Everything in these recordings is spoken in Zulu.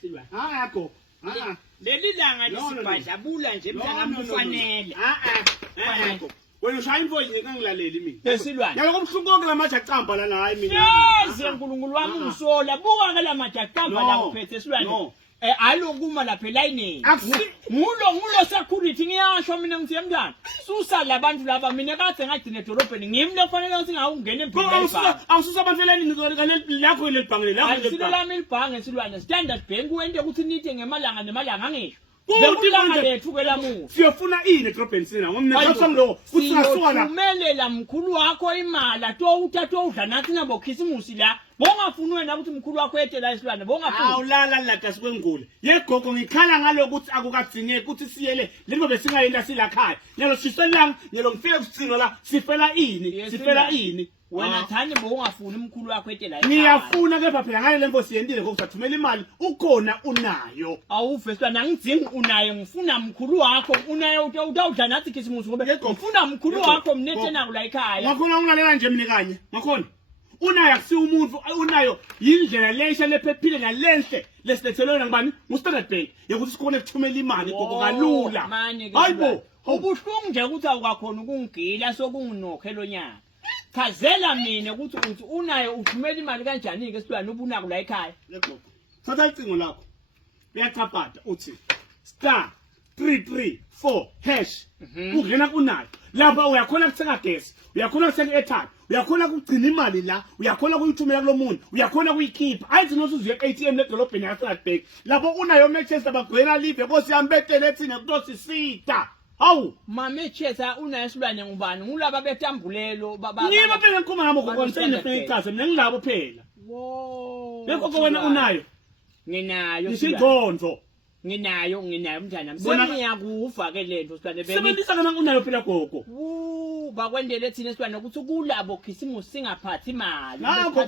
S'lwane. Gogo. Leli langa lisibhadlabula nje mntana kufanele. Gogo. Wena ushaya imfo nje kangilaleli mina. S'lwane. Yalo kubhlungu konke lamaja aqamba lana hayi mina. Yazi uNkulunkulu wami ungisola. Buka ke lamaja aqamba la kuphethe S'lwane. Alokuma lapha elayinini. Ngulo security ngiyasho mina ngithi mntana. Susa labantu laba mina kade ngagcina edolobheni ngimi lofanele ukuthi ngawungena empilweni. Awususa abantu elayinini lakho lelibhange lakho. Silo lami libhange S'lwane Standard Bank wente ukuthi nithe ngemalanga nemalanga ngisho. Kuthi lethu ke lamuhla. Siyofuna ini edrobheni sina ngomnengathi lo kuthi ngasuka la. Umelela mkhulu wakho imali uthatha udla nathi nabo khisimusi la. Bongafuni wena ukuthi mkhulu wakho yetela S'lwane bongafuni. Awulala lada sikwengule. Yegogo ngikhala ngalokuthi akukadingeki ukuthi siyele lento besingayenda silakhaya. Nyalo siselanga nyalo ngifike kusicino la sifela ini. Wena thani bongafuni umkhulu wakho yetela. Ngiyafuna kepha phela ngale lembo siyendile ngokusathumela imali ukhona unayo. Awuve S'lwane angidingi unayo ngifuna mkhulu wakho unayo utawudla nathi khisimusi ngoba ngifuna mkhulu wakho mnethena kula ekhaya. Ngakhona ungilalela nje mina kanye. Ngakhona unayo akusi umuntu unayo indlela lesha lephephile nalenhle lesilethelwe ngibani nguStandard Bank yokuthi sikhona ukuthumela imali gogo kalula. Hayibo ubuhlungu nje ukuthi awukakhona ukungigila sokunginokhe lo nyaka. Chazela mina ukuthi unayo uthumela imali kanjani ke S'lwane ubunako la ekhaya. Yebo. Thatha icingo lakho. Uyachapata uthi *334# ungena kunayo. Lapha uyakhona ukuthenga gas, uyakhona ukuthenga airtime, uyakhona ukugcina imali la, uyakhona ukuyithumela kulomuntu, uyakhona ukuyikhipha. Ayithi nosuzuye ATM ledolobheni yaStandard Bank. Lapho unayo Manchester bagwena live Nkosi yami betele thina kutosi sita. Hawu mama echesa unayo S'lwane ngubani ngulaba betambulelo baba. Ngiba phela ngikhoma ngabo ngokwensene ichaze mina ngilabo phela. Wo. Bekho wena unayo. Nginayo Isidonzo. Nginayo mntana. Seniyakufa ke lento S'lwane sebenzisa kana unayo phela gogo. Bakwendele thina S'lwane ukuthi kulabo khisimusi singaphathi imali. Nango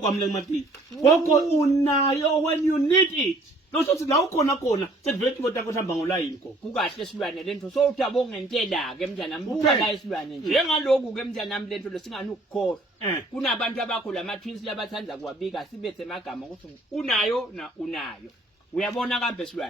kwamle matiko. Gogo unayo when you need it. Losothi la ukhona sekuvele imoto yakho ihamba ngolayini gogo. Kukahle S'lwane lento so uthabonga ngentela ke mntana mbuka la S'lwane njengaloku ke mntana nami lento lesingani ukukhohlwa. Kunabantu abakho lama twins labathanza kuwabika sibethe emagama ukuthi unayo. Uyabona kambe S'lwane.